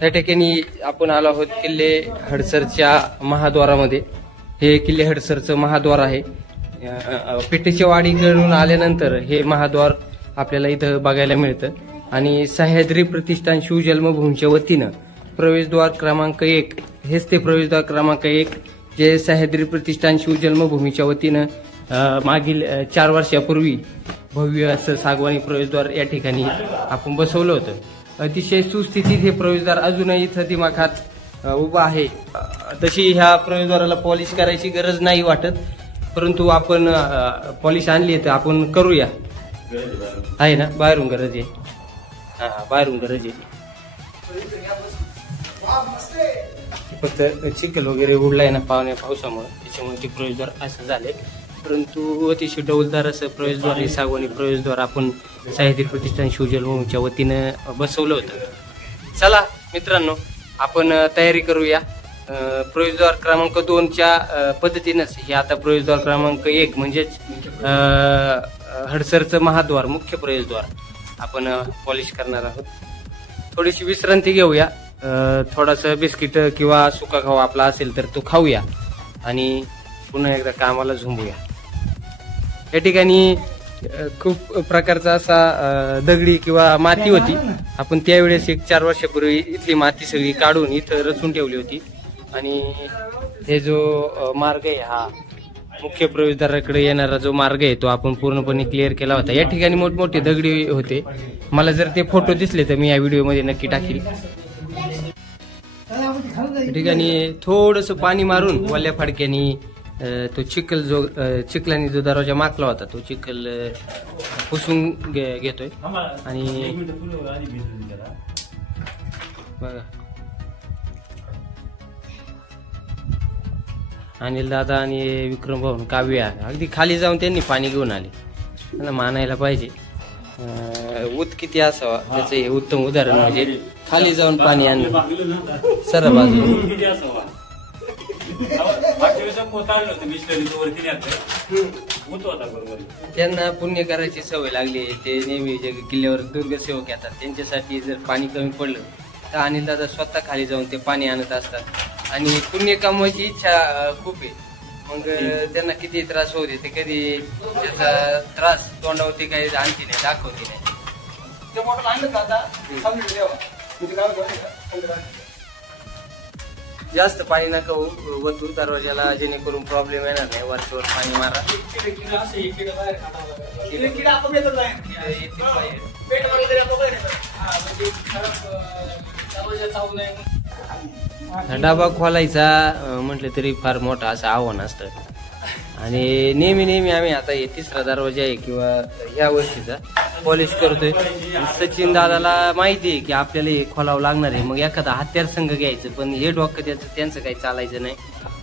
त्या ठिकाणी आपण आलो आहोत किल्ले हडसरच्या महाद्वारामध्ये। हे किल्ले हडसरचं महाद्वार आहे। पेठेच्या वाडीकडून आल्यानंतर हे महाद्वार आपल्याला इथं बघायला मिळतं आणि सह्याद्री प्रतिष्ठान शिवजन्मभूमीच्या वतीनं प्रवेशद्वार क्रमांक 1 हेच ते प्रवेशद्वार क्रमांक 1 जे सह्याद्री प्रतिष्ठान शिवजन्मभूमीच्या वतीनं मागील 4 वर्षापूर्वी भव्य असं सागवानी प्रवेशद्वार या ठिकाणी आपण बसवलं होतं। अतिशय सुस्थितीत हे प्रवेशद्वार अजूनही इथं दिमाखात उभा आहे। तशी ह्या प्रवेशद्वाराला पॉलिश करायची गरज नाही वाटत, परंतु आपण पॉलिश आणली तर आपण करूया। आहे ना, बाहेरून गरज आहे। हा, बाहेरून गरज आहे। फक्त चिखल वगैरे उडलाय ना पावसामुळे, त्याच्यामुळे ते प्रवेशद्वार असं झाले। परंतु अतिशय डौलदार असं प्रवेशद्वार हे सागवानी प्रवेशद्वार आपण सह्याद्री प्रतिष्ठान शिवजन्मभूमीच्या वतीनं बसवलं होतं। चला मित्रांनो, आपण तयारी करूया। प्रवेशद्वार क्रमांक 2च्या पद्धतीनंच हे आता प्रवेशद्वार क्रमांक 1 म्हणजेच हडसरचं महाद्वार मुख्य प्रवेशद्वार आपण पॉलिश करणार आहोत। थोडीशी विश्रांती घेऊया, थोडासा बिस्किट किंवा सुका खाऊ आपला असेल तर तो खाऊया आणि पुन्हा एकदा कामाला झुंबूया। या ठिकाणी खूप प्रकारचा असा दगडी किंवा माती होती। आपण त्यावेळेस 4 वर्षापूर्वी इथली माती सगळी काढून इथं रचून ठेवली होती आणि हे जो मार्ग आहे हा मुख्य प्रवेशद्वाराकडे येणारा जो मार्ग आहे तो आपण पूर्णपणे क्लिअर केला होता। या ठिकाणी मोठमोठे दगडी होते। मला जर ते फोटो दिसले तर मी या व्हिडिओमध्ये नक्की टाकील। या ठिकाणी थोडस पाणी मारून वल्ल्या फाडक्यानी तो चिखल चिखलाने जो दरवाजा माकला होता तो चिखल पुसून घेतोय आणि बघा अनिल दादा आणि विक्रम भाऊ काव्या अगदी खाली जाऊन त्यांनी पाणी घेऊन आले। त्यांना मानायला पाहिजे, उत किती असावा त्याचं हे उत्तम उदाहरण म्हणजे खाली जाऊन पाणी आणलं सर बाजू। त्यांना पुण्य करायची सवय लागली। ते नेहमी जे किल्ल्यावर दुर्गसेवक येतात त्यांच्यासाठी जर पाणी कमी पडलं तर अनिल दादा स्वतः खाली जाऊन ते पाणी आणत असतात आणि पुण्य कमवायची इच्छा खूप आहे। मग त्यांना किती त्रास होते ते कधी त्याचा त्रास तोंडावरती काही आणखी नाही, दाखवते नाही। जास्त पाणी नका वतू दरवाजाला, जेणेकरून प्रॉब्लेम येणार नाही। वरच्यावर पाणी मारा। डाबा खोलायचा म्हटलं तरी फार मोठा असं आव्हान असतं आणि नेहमी आम्ही आता हे 3रा दरवाजा आहे किंवा ह्या वर्षीचा पॉलिश करतोय। सचिन दादाला माहिती आहे की आपल्याला हे खोलावं लागणार आहे, मग एखादा हत्यार संघ घ्यायचं, पण हे डोकं त्यांचं काही चालायचं नाही।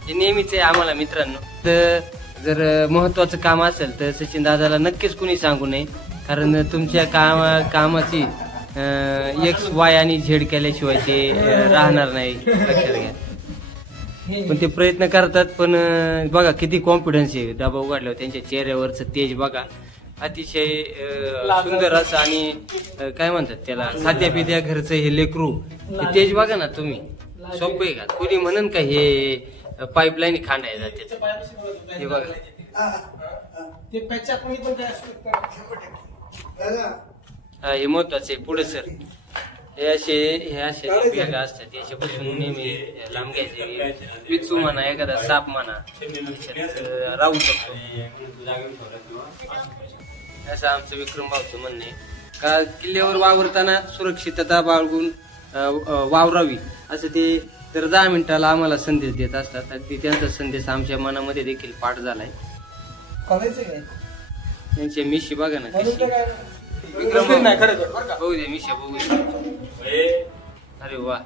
हे नेहमीच आहे आम्हाला मित्रांनो। तर जर महत्वाचं काम असेल तर सचिन दादाला नक्कीच कुणी सांगू नये, कारण तुमच्या कामाची X, Y आणि Z केल्याशिवाय ते राहणार नाही, लक्षात घ्या। पण ते प्रयत्न करतात, पण बघा किती कॉन्फिडन्स आहे डबा उघडल्यावर त्यांच्या चेहऱ्यावरचं तेज बघा, अतिशय सुंदर असं आणि काय म्हणतात त्याला खाद्यापिद्या घरचं हे लेकरू तेज बघा ना तुम्ही। सोपं आहे का? कोणी म्हणन का हे पाईपलाईन खांडाय जाते? हे बघा हे महत्वाचं आहे। पुढे सर हे असे बॅगा असतात याच्यापासून नेहमी लांब घ्यायचे। पिचू म्हणा, एखादा साप म्हणा राहू शकतो, असं आमचं विक्रम भाऊचं म्हणणं आहे। का किल्ल्यावर वावरताना सुरक्षितता बाळगून वावरावी असं ते दर 10 मिनिटाला आम्हाला संदेश देत असतात। अगदी त्यांचा संदेश आमच्या मनामध्ये देखील पाठ झालाय। त्यांच्या मिशी बघा ना कशी, विक्रम बघू दे मिशा बघू दे। अरे वा,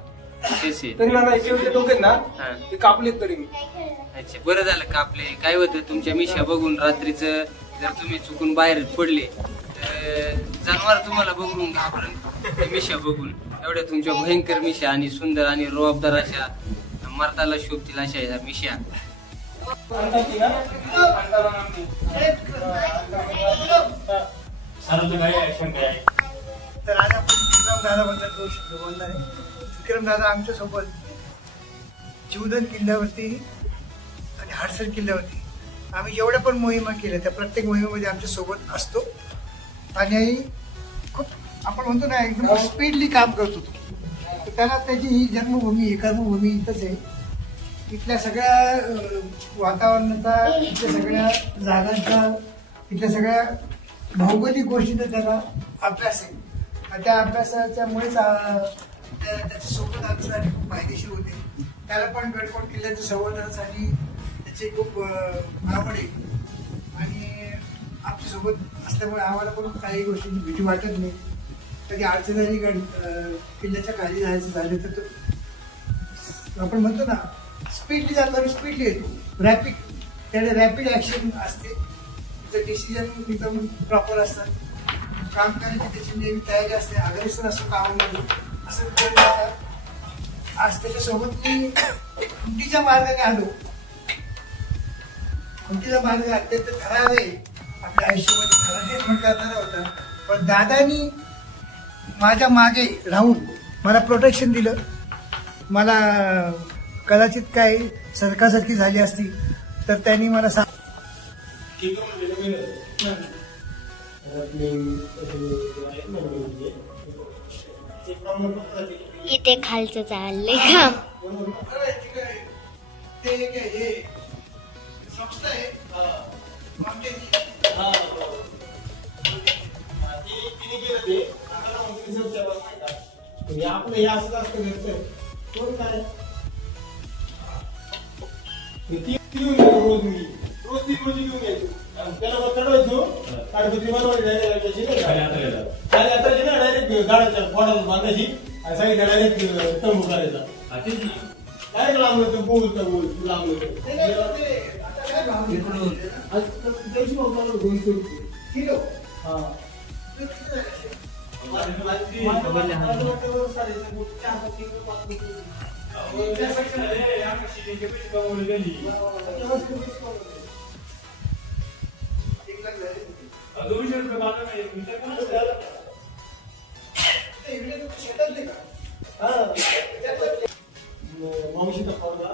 अच्छा बरं झालं कापले। काय होतं तुमच्या मिशा बघून रात्रीचं जर तुम्ही चुकून बाहेर पडले तर जनावर तुम्हाला बघून घाबरण। मिशा बघून एवढ्या तुमच्या भयंकर मिशा आणि सुंदर आणि रोबदार अशा मर्दाला शोभतील अशा ह्या मिशा। तर आज आपण दादाबद्दल 2 शब्द बोलणार आहे। विक्रमदादा आमच्यासोबत जीवधन किल्ल्यावरती आणि हडसर किल्ल्यावरती आम्ही जेवढ्या पण मोहिमा केल्या त्या प्रत्येक मोहिमेमध्ये आमच्या सोबत असतो आणि खूप आपण म्हणतो ना एकदम स्पीडली काम करतो. तर त्याला त्याची ही जन्मभूमी कर्मभूमी इथंच आहे. इथल्या सगळ्या वातावरणाचा, इथल्या सगळ्या जागांचा, इथल्या सगळ्या भौगोलिक गोष्टींचा त्याला अभ्यास आहे आणि त्या अभ्यासाच्यामुळेच त्याच्या सोबत आमच्यासाठी खूप फायदेशीर होते. त्याला पण गडकोट किल्ल्याच्या संवर्धनासाठी त्याची खूप आवड आहे आणि आमच्यासोबत असल्यामुळे आम्हाला पण काही गोष्टींची भीती वाटत नाही. कधी अडचण झाली किल्ल्याच्या खाली जायचं झालं तर आपण म्हणतो ना स्पीडली जातो आणि स्पीडली येतो. रॅपिड त्याला रॅपिड ऍक्शन असते. त्याचं डिसिजन एकदम प्रॉपर असतात. काम करायची त्याची नेहमी तयारी असते. अग्रेसर असतो कामामध्ये असं. आज त्याच्यासोबत मी खुंटीच्या मार्गाने आलो. खुंटीचा मार्ग अत्यंत खराब आहे आपल्या आयुष्यामध्ये, खरा निर्माण करणारा होता. पण दादानी माझ्या मागे राहून मला प्रोटेक्शन दिलं. मला कदाचित काही सरकासारखी झाली असती तर त्यांनी मला इथे खालचं चाललंय काम. आपलं हे असंच असतं घरचं. कोण काय रोज मी रोज 3 रोजी घेऊन यायचो. त्याला मग चढवायचो काळपत्री बनवायची यात्राची ना डायरेक्ट गाड्याच्या फोडाला बांधायची आणि सांगितलं डायरेक्ट तंबू करायचा. डायरेक्ट लांबलं बोल तर बोल तू लांबलं किलो. हा मावशीचा पडला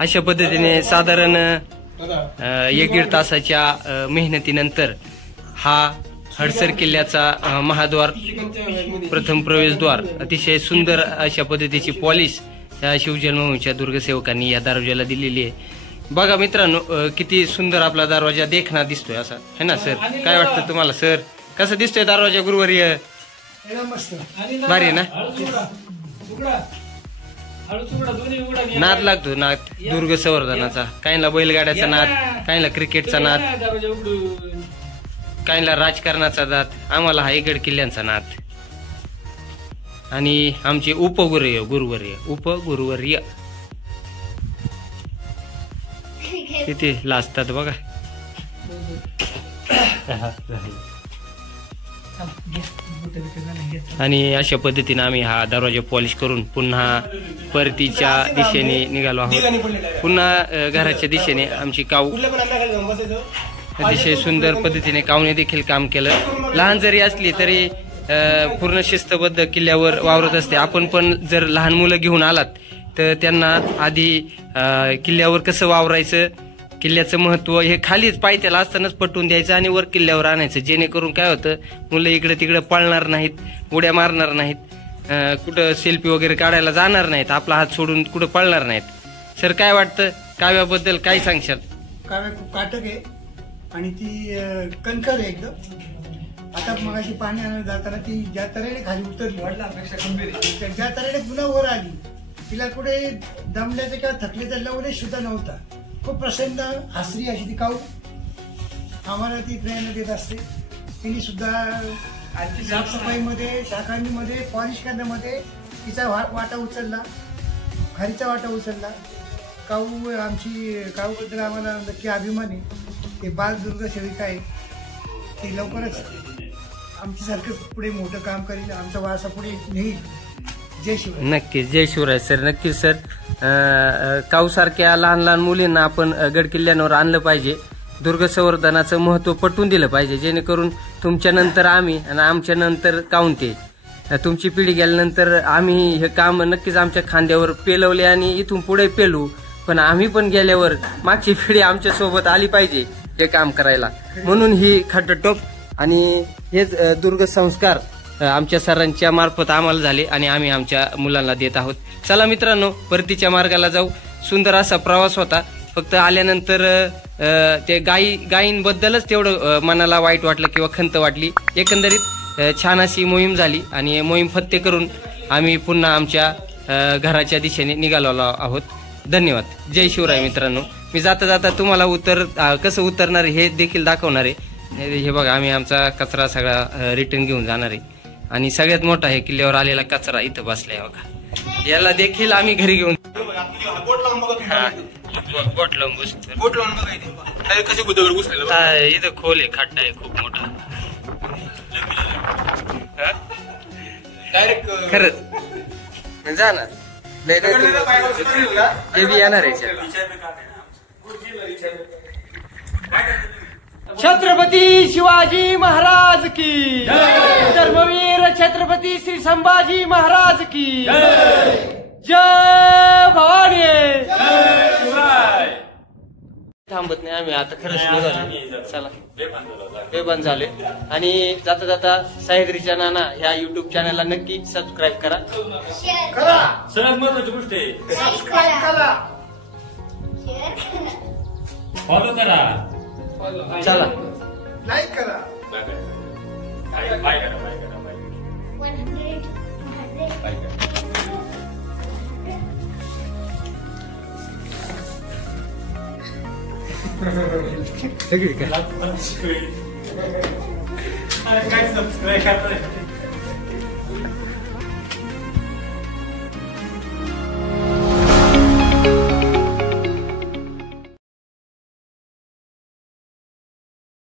अशा पद्धतीने साधारण 1-1.5 तासाच्या मेहनतीनंतर हा हडसर किल्ल्याचा महाद्वार, प्रथम प्रवेशद्वार अतिशय सुंदर अशा पद्धतीची पॉलिश या शिवजन्मभूमीच्या दुर्गसेवकांनी या दरवाजाला दिलेली आहे. बघा मित्रांनो, किती सुंदर आपला दरवाजा देखना दिसतोय असा, है ना सर? काय वाटतं तुम्हाला सर, कसं दिसतोय दरवाजा गुरुवर्य? भारी ना? नाद लागतो, नाद दुर्ग संवर्धनाचा. काहींना बैलगाड्याचा नाद, काहींना क्रिकेटचा नाद, काहींना राजकारणाचा नाद. आम्हाला हा गड किल्ल्यांचा नाद. आणि आमचे उपगुरुवर्य किती लाजतात बघा. आणि अशा पद्धतीने आम्ही हा दरवाजा पॉलिश करून पुन्हा परतीच्या दिशेने निघालो आहोत. पुन्हा घराच्या दिशेने आमची काऊ अतिशय सुंदर पद्धतीने काऊने देखील काम केलं. लहान जरी असली तरी पूर्ण शिस्तबद्ध किल्ल्यावर वावरत असते. आपण पण जर लहान मुलं घेऊन आलात तर त्यांना आधी किल्ल्यावर कसं वावरायचं किल्ल्याचं महत्व हे खालीच पायथ्याला असतानाच पटवून द्यायचं आणि वर किल्ल्यावर आणायचं, जेणेकरून काय होतं, मुलं इकडे तिकडे पळणार नाहीत, उड्या मारणार नाहीत, कुठं सेल्फी वगैरे काढायला जाणार नाहीत, आपला हात सोडून कुठं पळणार नाहीत. सर काय वाटतं काव्याबद्दल, काय सांगशाल? काव्या खूप काटक आहे आणि ती कणकर आहे एकदम. आता मगाशी पाणी आणायला जाताना ती ज्या तऱ्हेने खाली उतरली, ज्या तऱ्हेने पुन्हा वर आली, तिला कुठे दमल्याचं किंवा थकल्याचा लवलेश सुद्धा नव्हता. खूप प्रसन्न हसरी अशी ती काऊ आम्हाला ती प्रेरणा देत असते. तिने सुद्धा साफसफाईमध्ये, शाखांमध्ये, पॉलिश करण्यामध्ये तिचा वाटा उचलला, खारीचा वाटा उचलला. काऊ आमची काऊबद्दल आम्हाला नक्की अभिमान आहे. ते बालदुर्ग सेविका आहे, ती लवकरच आमच्यासारखंच पुढे मोठं काम करेल, आमचा वारसा पुढे नेईल. जय शिवराय. नक्कीच, जय शिवराय सर. नक्कीच सर, काऊसारख्या लहान लहान मुलींना आपण गड किल्ल्यांवर आणलं पाहिजे, दुर्ग संवर्धनाचं महत्व पटवून दिलं पाहिजे, जेणेकरून तुमच्या नंतर आम्ही आणि आमच्या नंतर काउंटे, तुमची पिढी गेल्यानंतर आम्ही हे काम नक्कीच आमच्या खांद्यावर पेलवले आणि इथून पुढे पेलू. पण आम्ही पण गेल्यावर मागची पिढी आमच्या सोबत आली पाहिजे हे काम करायला. म्हणून ही खटाटोप आणि हेच दुर्ग संस्कार आमच्या सरांच्या मार्फत आम्हाला झाले आणि आम्ही आमच्या मुलांना देत आहोत. चला मित्रांनो, परतीच्या मार्गाला जाऊ. सुंदर असा प्रवास होता. फक्त आल्यानंतर ते गायींबद्दलच तेवढं मनाला वाईट वाटलं किंवा खंत वाटली. एकंदरीत छान अशी मोहीम झाली आणि मोहीम फत्ते करून आम्ही पुन्हा आमच्या घराच्या दिशेने निघालो आहोत. धन्यवाद. जय शिवराय मित्रांनो. मी जाता जाता तुम्हाला कसं उतरणार हे देखील दाखवणार आहे. हे बघा, आम्ही आमचा कचरा सगळा रिटर्न घेऊन जाणार आहे आणि सगळ्यात मोठा हे किल्ल्यावर आलेला कचरा इथं बसलाय बघा. याला देखील आम्ही घरी घेऊन बोट लावून बघा. बोट लावून बसतो. बोट लावून बघा इथे कशी गुदगड घुसलेलं. इथं खोल आहे, खड्डा आहे खूप मोठा. डायरेक्ट खरंच जाणार जे बी येणार आहे. छत्रपती शिवाजी महाराज की धर्मवीर छत्रपती श्री संभाजी महाराज की जय भवानी. थांबत नाही आम्ही आता, खरंच निघालो. चला, बेबंद झाले. आणि जाता जाता सह्याद्रीच्या नाना ह्या युट्यूब चॅनलला नक्की सबस्क्राईब करा. सगळ्यात महत्वाची गोष्ट आहे, सबस्क्राईब करा, फॉलो करा, चला लाईक करा. बाय करा, बाय करा, बाय. 100 सगळी काय काय सबस्क्राईब करा.